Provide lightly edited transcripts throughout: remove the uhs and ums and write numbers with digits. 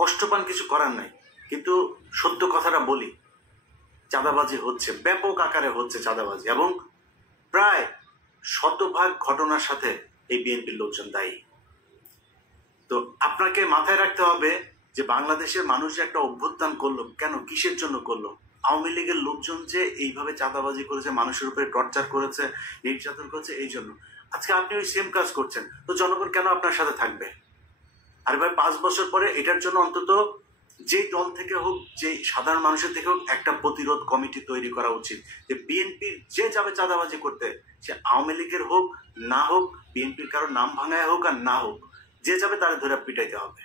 কষ্ট পান, কিছু করার নাই, কিন্তু সত্য কথাটা বলি, চাঁদাবাজি হচ্ছে, ব্যাপক আকারে হচ্ছে চাঁদাবাজি, এবং প্রায় শতভাগ ঘটনার সাথে এই বিএনপির লোকজন দায়ী। তো আপনাকে মাথায় রাখতে হবে যে বাংলাদেশের মানুষ যে একটা অভ্যুত্থান করলো, কেন, কিসের জন্য করলো? আওয়ামী লীগের লোকজন যে এইভাবে চাঁদাবাজি করেছে, মানুষের উপরে টর্চার করেছে, নির্যাতন করেছে, এই জন্য। আজকে আপনি ওই সেম কাজ করছেন, তো জনগণ কেন আপনার সাথে থাকবে? আরে ভাই, 5 বছর পরে এটার জন্য অন্তত যে দল থেকে হোক, যে সাধারণ মানুষের থেকে হোক, একটা প্রতিরোধ কমিটি তৈরি করা উচিত, যে বিএনপির যে যাবে চাঁদাবাজি করতে, সে আওয়ামী লীগের হোক না হোক, বিএনপির কারো নাম ভাঙায় হোক আর না হোক, যে যাবে তারা ধরে পিটাইতে হবে।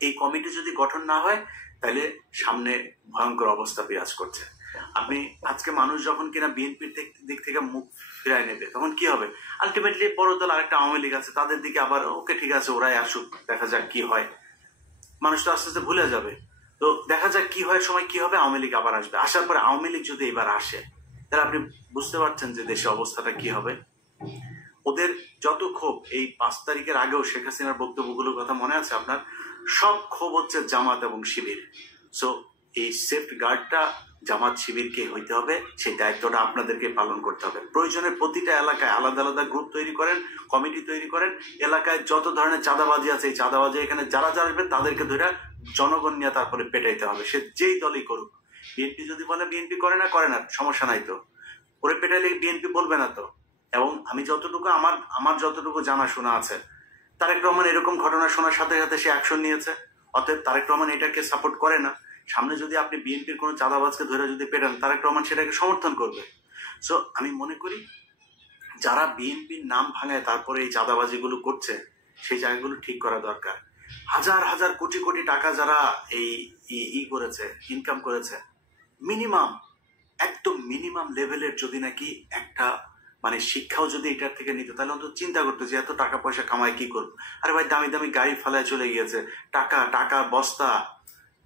এই কমিটি যদি গঠন না হয়, তাহলে সামনে ভয়ঙ্কর অবস্থা বিরাজ করছে। আপনি আজকে মানুষ যখন কিনা বিএনপির দিক থেকে মুখ ফিরায় নেবে, তখন কি হবে? আলটিমেটলি বড় দল আরেকটা আওয়ামী লীগ আছে, তাদের দিকে আবার ওকে ঠিক আছে, ওরাই আসুক, দেখা যাক কি হয়। মানুষ তো আস্তে আস্তে ভুলে যাবে। তো দেখা যাক কি হয়, সময় কি হবে, আওয়ামী লীগ আবার আসবে। আসার পরে আওয়ামী লীগ যদি এবার আসে, তাহলে আপনি বুঝতে পারছেন যে দেশের অবস্থাটা কি হবে। ওদের যত ক্ষোভ, এই 5 তারিখের আগেও শেখ হাসিনার বক্তব্যগুলোর কথা মনে আছে আপনার? সব ক্ষোভ হচ্ছে জামাত এবং শিবির। সো এই সেফট গার্ডটা জামাত শিবিরকে হইতে হবে, সেই দায়িত্বটা আপনাদেরকে পালন করতে হবে। প্রয়োজনে প্রতিটা এলাকায় আলাদা আলাদা গ্রুপ তৈরি করেন, কমিটি তৈরি করেন, এলাকায় যত ধরনের চাঁদাবাজি আছে, এই চাঁদাবাজি এখানে যারা যারা আসবে তাদেরকে ধরে জনগণ নিয়ে তারপরে পেটাইতে হবে, সে যেই দলই করুক। বিএনপি যদি বলে বিএনপি করে না, সমস্যা নাই তো, ওরে পেটাইলে বিএনপি বলবে না তো। এবং আমি যতটুকু আমার যতটুকু জানাশোনা আছে, তারেক রহমান এরকম ঘটনা শোনার সাথে সাথে সে অ্যাকশন নিয়েছে। অতএব তারেক রহমান এটাকে সাপোর্ট করে না। সামনে যদি আপনি বিএনপির কোনো চাঁদাবাজকে ধরে যদি পেটান, তারেক রহমান সেটাকে সমর্থন করবে। সো আমি মনে করি যারা বিএনপির নাম ভাঙায় তারপরে এই চাঁদাবাজিগুলো করছে, সেই জায়গাগুলো ঠিক করা দরকার। হাজার হাজার কোটি কোটি টাকা যারা এই করেছে, ইনকাম করেছে, মিনিমাম, একদম মিনিমাম লেভেলের যদি নাকি একটা মানে শিক্ষাও যদি এটার থেকে নিত, তাহলে অন্তত চিন্তা করতো যে এত টাকা পয়সা কামায় কি করবো। আরে ভাই, দামি দামি গাড়ি ফেলায় চলে গিয়েছে, টাকা বস্তা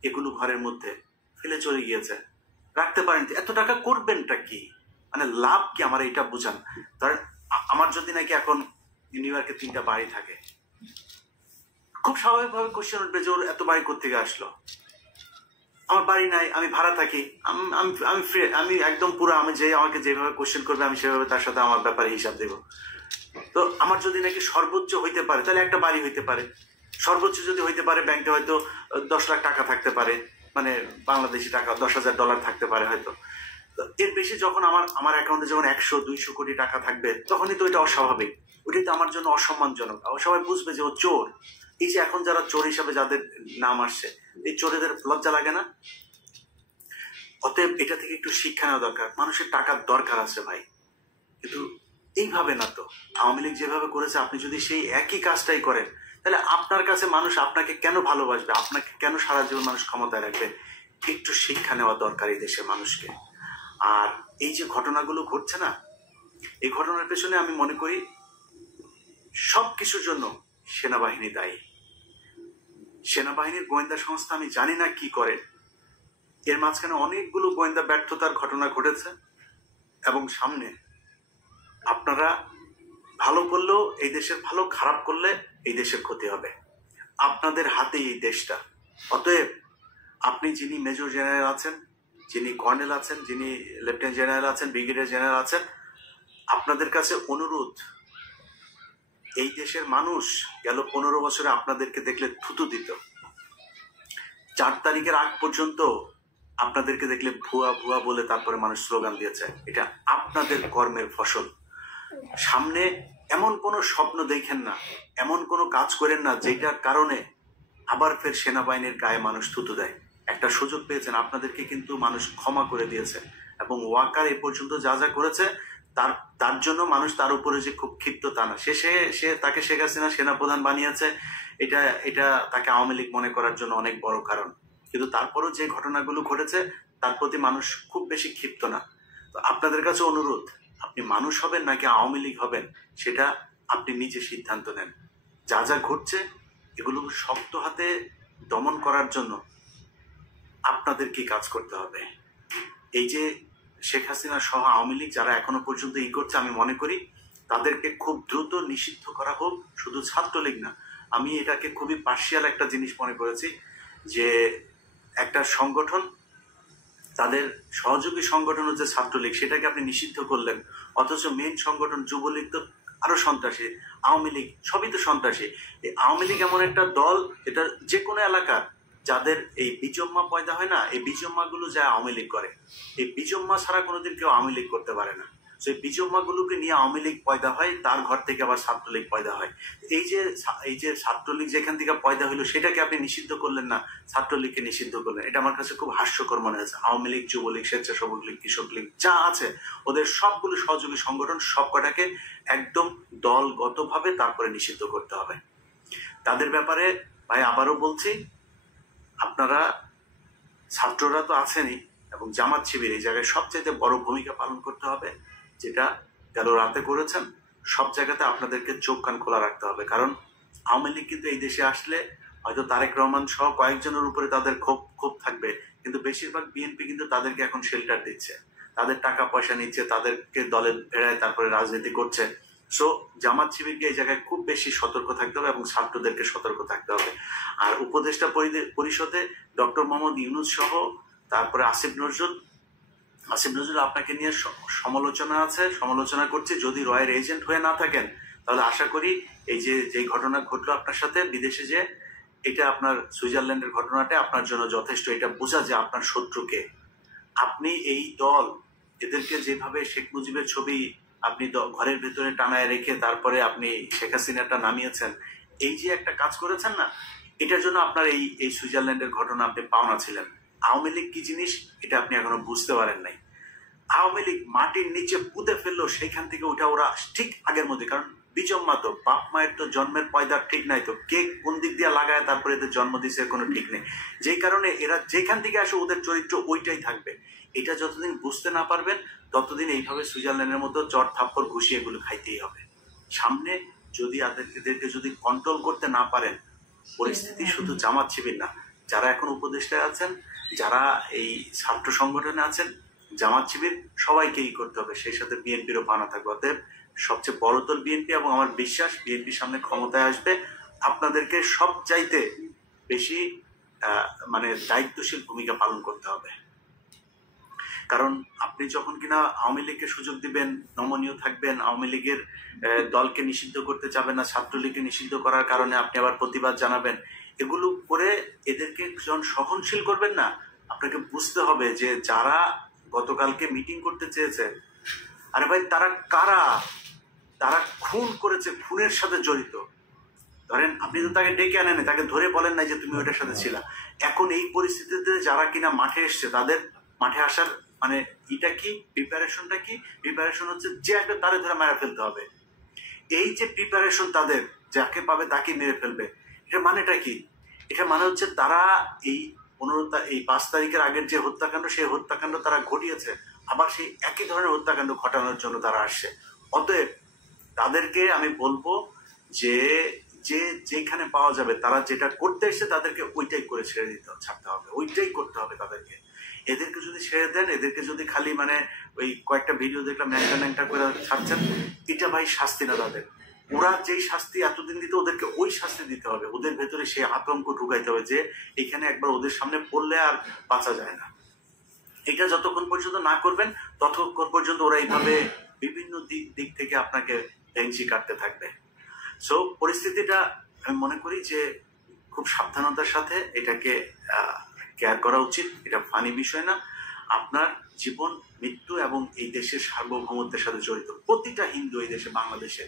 এগুলো ঘরের মধ্যে ফেলে চলে গিয়েছে, রাখতে পারেন। এত টাকা করবেনটা কি, মানে লাভ কি, আমার এটা বুঝান। ধরেন আমার যদি নাকি এখন নিউ ইয়র্কে 3টা বাড়ি থাকে, খুব স্বাভাবিকভাবে কোশ্চেন উঠবে যে ওর এত বাড়ি কোত্থেকে আসলো। আমার বাড়ি নাই, আমি ভাড়া থাকি, আমি ফ্রি, আমি একদম পুরো, আমি যে আমাকে যেভাবে কোশ্চেন করবে আমি সেভাবে তার সাথে আমার ব্যাপারে হিসাব দেব। তো আমার যদি নাকি সর্বোচ্চ হইতে পারে, তাহলে একটা বাড়ি হইতে পারে। সর্বোচ্চ যদি হইতে পারে, ব্যাংকে হয়তো 10 লাখ টাকা থাকতে পারে, মানে বাংলাদেশি টাকা $10,000 থাকতে পারে হয়তো। তো এর বেশি যখন আমার অ্যাকাউন্টে যখন 100-200 কোটি টাকা থাকবে, তখনই তো এটা অস্বাভাবিক, ওইটাই তো আমার জন্য অসম্মানজনক। সবাই বুঝবে যে ও চোর। এই যে এখন যারা চোর হিসাবে যাদের নাম আসছে, এই চোরেদের লজ্জা লাগে না? অতএব এটা থেকে একটু শিক্ষা নেওয়া দরকার। মানুষের টাকার দরকার আছে ভাই, কিন্তু এইভাবে না তো। আওয়ামী লীগ যেভাবে করেছে, আপনি যদি সেই একই কাজটাই করেন, তাহলে আপনার কাছে মানুষ আপনাকে কেন ভালোবাসবে, আপনাকে কেন সারা জীবন মানুষ ক্ষমতায় রাখবে? একটু শিক্ষা নেওয়া দরকার এই দেশের মানুষকে। আর এই যে ঘটনাগুলো ঘটছে না, এই ঘটনার পেছনে আমি মনে করি সব কিছুর জন্য সেনাবাহিনী দায়ী। সেনাবাহিনীর গোয়েন্দা সংস্থা আমি জানি না কি করে, এর মাঝখানে অনেকগুলো গোয়েন্দা ব্যর্থতার ঘটনা ঘটেছে, এবং সামনে আপনারা ভালো করলেও এই দেশের ভালো, খারাপ করলে এই দেশের ক্ষতি হবে। আপনাদের হাতেই এই দেশটা। অতএব আপনি যিনি মেজর জেনারেল আছেন, যিনি কর্নেল আছেন, যিনি লেফটেন্যান্ট জেনারেল আছেন, ব্রিগেডিয়ার জেনারেল আছেন, আপনাদের কাছে অনুরোধ, এই দেশের মানুষ গেল 15 বছরে আপনাদেরকে দেখলে থুতু দিত। 4 তারিখের আগ পর্যন্ত আপনাদেরকে দেখলে ভুয়া ভুয়া বলে তারপরে মানুষ স্লোগান দিয়েছে। এটা আপনাদের কর্মের ফসল। সামনে এমন কোনো স্বপ্ন দেখেন না, এমন কোনো কাজ করেন না যেটার কারণে আবার ফের সেনাবাহিনীর গায়ে মানুষ থুতু দেয়। একটা সুযোগ পেয়েছেন, আপনাদেরকে কিন্তু মানুষ ক্ষমা করে দিয়েছে, এবং ওয়াকার এ পর্যন্ত যা যা করেছে তার জন্য মানুষ তার উপরে যে খুব ক্ষিপ্ত তা না। সে তাকে শেখ হাসিনা সেনাপ্রধান বানিয়েছে, এটা তাকে আওয়ামী লীগ মনে করার জন্য অনেক বড় কারণ। কিন্তু তারপরও যে ঘটনাগুলো ঘটেছে তার প্রতি মানুষ খুব বেশি ক্ষিপ্ত না। তো আপনাদের কাছে অনুরোধ, আপনি মানুষ হবেন নাকি আওয়ামী লীগ হবেন, সেটা আপনি নিজে সিদ্ধান্ত নেন। যা যা ঘটছে এগুলো শক্ত হাতে দমন করার জন্য আপনাদেরকে কাজ করতে হবে। এই যে শেখ হাসিনা সহ আওয়ামী লীগ যারা এখনো পর্যন্ত করছে, আমি মনে করি তাদেরকে খুব দ্রুত নিষিদ্ধ করা হোক। শুধু ছাত্রলীগ না, আমি এটাকে খুবই পার্শিয়াল একটা জিনিস মনে করেছি যে একটা সংগঠন, তাদের সহযোগী সংগঠন হচ্ছে ছাত্রলীগ, সেটাকে আপনি নিষিদ্ধ করলেন, অথচ মেন সংগঠন যুবলীগ তো আরো সন্ত্রাসী, আওয়ামী লীগ সবই তো সন্ত্রাসী। এই আওয়ামী লীগ এমন একটা দল, এটা যে কোনো এলাকার যাদের এই বিজম্মা পয়দা হয় না, এই বিজম্মা গুলো যা আওয়ামী লীগ করে, এই বিজম্মা ছাড়া কোনোদিন কেউ আওয়ামী লীগ করতে পারে না। সেই বিজম্মা গুলোকে নিয়ে আওয়ামী লীগ পয়দা হয়, তার ঘর থেকে আবার ছাত্রলীগ পয়দা হয়। এই যে ছাত্রলীগ যেখান থেকে পয়দা হইলো সেটাকে আপনি নিষিদ্ধ করলেন না, ছাত্রলীগকে নিষিদ্ধ করলেন, এটা আমার কাছে খুব হাস্যকর মনে হয়েছে। আওয়ামী লীগ, যুবলীগ, স্বেচ্ছাসেবক লীগ, কৃষক লীগ যা আছে ওদের সবগুলো সহযোগী সংগঠন সবকটাকে একদম দলগতভাবে তারপরে নিষিদ্ধ করতে হবে। তাদের ব্যাপারে ভাই আবারও বলছি, আপনারা ছাত্ররা তো আছেনই এবং জামাত শিবির এই জায়গায় সবচেয়ে বড় ভূমিকা পালন করতে হবে, যেটা গেল রাতে করেছেন। সব জায়গাতে আপনাদেরকে চোখ কান খোলা রাখতে হবে, কারণ আওয়ামী লীগ কিন্তু এই দেশে আসলে হয়তো তারেক রহমান সহ কয়েকজনের উপরে তাদের ক্ষোভ থাকবে, কিন্তু বেশিরভাগ বিএনপি কিন্তু তাদেরকে এখন শেল্টার দিচ্ছে, তাদের টাকা পয়সা নিচ্ছে, তাদেরকে দলে ভেড়ায় তারপরে রাজনীতি করছে। সো জামাত শিবিরকে এই জায়গায় খুব বেশি সতর্ক থাকতে হবে এবং ছাত্রদেরকে সতর্ক থাকতে হবে। আর উপদেষ্টা পরিষদে ডক্টর মোহাম্মদ ইউনূস সহ তারপরে আসিফ নজরুল আপনাকে নিয়ে সমালোচনা করছে। যদি রয়ের এজেন্ট হয়ে না থাকেন তাহলে আশা করি এই যে ঘটনা ঘটলো আপনার সাথে বিদেশে, যে এটা আপনার সুইজারল্যান্ডের ঘটনাটা আপনার জন্য যথেষ্ট। এটা বোঝা যে আপনার শত্রুকে, আপনি এই দল এদেরকে যেভাবে শেখ মুজিবের ছবি আপনি ঘরের ভেতরে টানায় রেখে তারপরে আপনি শেখ হাসিনাটা নামিয়েছেন, এই যে একটা কাজ করেছেন না, এটার জন্য আপনার এই সুইজারল্যান্ডের ঘটনা আপনি পাওনা ছিলেন। আওয়ামী লীগ কি জিনিস এটা আপনি এখনো বুঝতে পারেন নাই। আওয়ামী লীগ মাটির নিচে পুঁতে ফেললো, সেইখান থেকে ওঠা ওরা ঠিক আগের মধ্যে, কারণ বিজম্মা তো বাপ মায়ের তো জন্মের পয়দার ঠিক নাই, তো কে কোন দিক দিয়ে লাগায় তারপরে এদের জন্ম দিচ্ছে কোনো ঠিক নেই। যেই কারণে এরা যেখান থেকে আসে ওদের চরিত্র ওইটাই থাকবে। এটা যতদিন বুঝতে না পারবেন ততদিন এইভাবে সুইজারল্যান্ডের মতো চট থাপ্পড় ঘুষিয়ে এগুলো খাইতেই হবে। সামনে যদি এদেরকে যদি কন্ট্রোল করতে না পারেন, পরিস্থিতি শুধু জামাত শিবির না, যারা এখন উপদেষ্টায় আছেন, যারা এই ছাত্র সংগঠনে আছেন, জামাত শিবির সবাইকেই করতে হবে, সেই সাথে বিএনপিরও পানা থাকবে। অতএব সবচেয়ে বড় দল বিএনপি এবং আমার বিশ্বাস বিএনপির সামনে ক্ষমতায় আসবে। আপনাদেরকে সব চাইতে বেশি মানে দায়িত্বশীল ভূমিকা পালন করতে হবে, কারণ আপনি যখন কিনা আওয়ামী লীগকে সুযোগ দিবেন, নমনীয় থাকবেন, আওয়ামী লীগের দলকে নিষিদ্ধ করতে চাবেন না, ছাত্রলীগকে নিষিদ্ধ করার কারণে আপনি আবার প্রতিবাদ জানাবেন, এগুলো করে এদেরকে যখন সহনশীল করবেন না, আপনাকে বুঝতে হবে যে যারা গতকালকে মিটিং করতে চেয়েছে, আরে ভাই তারা কারা, তারা খুন করেছে, খুনের সাথে জড়িত। ধরেন আপনি তো তাকে ডেকে আনেন, তাকে ধরে বলেন নাই যে তুমি ওইটার সাথে ছিলা। এখন এই পরিস্থিতিতে যারা কিনা মাঠে এসছে, তাদের মাঠে আসার মানে এটা কি, প্রিপারেশনটা কি? প্রিপারেশন হচ্ছে যে আসবে তারে ধরে মেরে ফেলতে হবে। এই যে প্রিপারেশন তাদের, যাকে পাবে তাকে মেরে ফেলবে, এটা মানেটা কি? এটা মানে হচ্ছে তারা এই 5 তারিখের আগের যে হত্যাকাণ্ড, সেই হত্যাকাণ্ড তারা ঘটিয়েছে, আবার সেই একই ধরনের হত্যাকাণ্ড ঘটানোর জন্য তারা আসছে। অতএব তাদেরকে আমি বলবো যে যেখানে পাওয়া যাবে তারা যেটা করতে এসছে তাদেরকে ওইটাই করে ছাড়তে হবে, ওইটাই করতে হবে তাদেরকে। এদেরকে যদি ছেড়ে দেন, এদেরকে যদি খালি মানে ওই কয়েকটা ভিডিও দেখলাম ন্যাংটা করে ছাড়ছেন, এটা ভাই শাস্তি না তাদের। ওরা যেই শাস্তি এতদিন দিতে, ওদেরকে ওই শাস্তি দিতে হবে। ওদের ভেতরে সেই আতঙ্ক ঢুকাইতে হবে যে এখানে একবার ওদের সামনে পড়লে আর বাঁচা যায় না। এটা যতক্ষণ পর্যন্ত না করবেন ততক্ষণ পর্যন্ত ওরা এইভাবে বিভিন্ন দিক থেকে আপনাকে ভেঙচি কাটতে থাকবে। সো পরিস্থিতিটা আমি মনে করি যে খুব সাবধানতার সাথে এটাকে কেয়ার করা উচিত। এটা ফানি বিষয় না। আপনার জীবন, মৃত্যু এবং এই দেশের সার্বভৌমত্বের সাথে জড়িত। প্রতিটা হিন্দু এই দেশে, বাংলাদেশে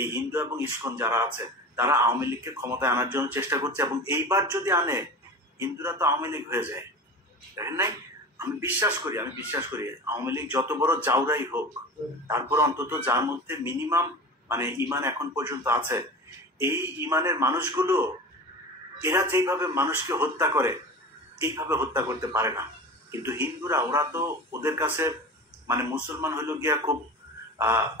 এই হিন্দু এবং ইসকন যারা আছে, তারা আওয়ামী লীগকে ক্ষমতায় আনার জন্য চেষ্টা করছে, এবং এইবার যদি আনে, হিন্দুরা তো আওয়ামী লীগ হয়ে যায়। দেখেন নাই, আমি বিশ্বাস করি আওয়ামী লীগ যত বড় জাউরাই হোক, তারপর অন্তত যার মধ্যে মিনিমাম মানে ইমান এখন পর্যন্ত আছে, এই ইমানের মানুষগুলো এরা যেইভাবে মানুষকে হত্যা করে এইভাবে হত্যা করতে পারে না। কিন্তু হিন্দুরা, ওরা তো ওদের কাছে মানে মুসলমান হইল গিয়া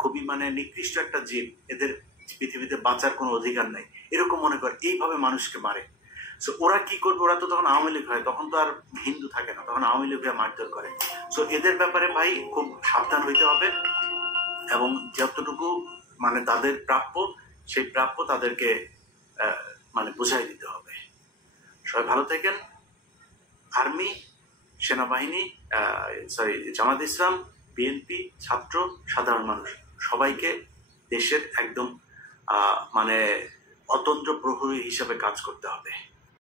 খুবই মানে নিকৃষ্ট একটা জীব, এদের পৃথিবীতে বাঁচার কোনো অধিকার নাই, এরকম মনে করে এইভাবে মানুষকে মারে। সো ওরা কি করবে, ওরা তো তখন আওয়ামী লীগ হয়, তখন তো আর হিন্দু থাকে না, তখন আওয়ামী লীগ হয়ে মারধর করে। সো এদের ব্যাপারে ভাই খুব সাবধান হইতে হবে, এবং যতটুকু মানে তাদের প্রাপ্য, সেই প্রাপ্য তাদেরকে মানে বুঝাই দিতে হবে। সবাই ভালো থাকেন। আর্মি, সেনাবাহিনী, জামাত ইসলাম, বিএনপি, ছাত্র, সাধারণ মানুষ সবাইকে দেশের একদম মানে অতন্ত্র প্রহরী হিসাবে কাজ করতে হবে।